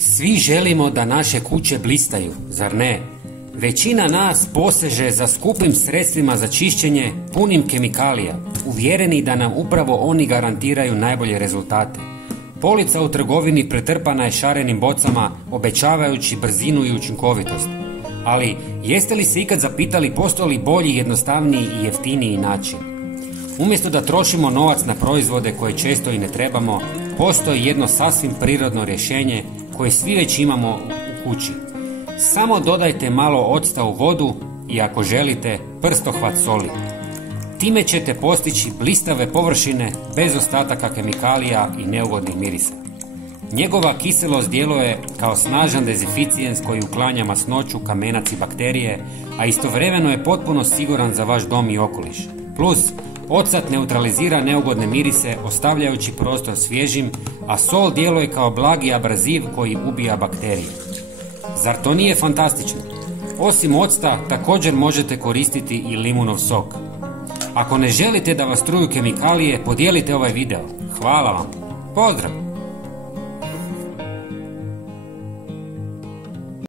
Svi želimo da naše kuće blistaju, zar ne? Većina nas poseže za skupim sredstvima za čišćenje punim kemikalija, uvjereni da nam upravo oni garantiraju najbolje rezultate. Polica u trgovini pretrpana je šarenim bocama, obećavajući brzinu i učinkovitost. Ali jeste li se ikad zapitali postoji li bolji, jednostavniji i jeftiniji način? Umjesto da trošimo novac na proizvode koje često i ne trebamo, postoji jedno sasvim prirodno rješenje koje svi već imamo u kući. Samo dodajte malo octa u vodu i ako želite prstohvat soli. Time ćete postići blistave površine bez ostataka kemikalija i neugodnih mirisa. Njegova kiselost djeluje kao snažan dezinficijens koji uklanja masnoću, kamenac i bakterije, a istovremeno je potpuno siguran za vaš dom i okoliš. Plus, ocat neutralizira neugodne mirise ostavljajući prostor svježim, a sol djeluje kao blagi abraziv koji ubija bakterije. Zar to nije fantastično? Osim octa također možete koristiti i limunov sok. Ako ne želite da vas truju kemikalije, podijelite ovaj video. Hvala vam. Pozdrav!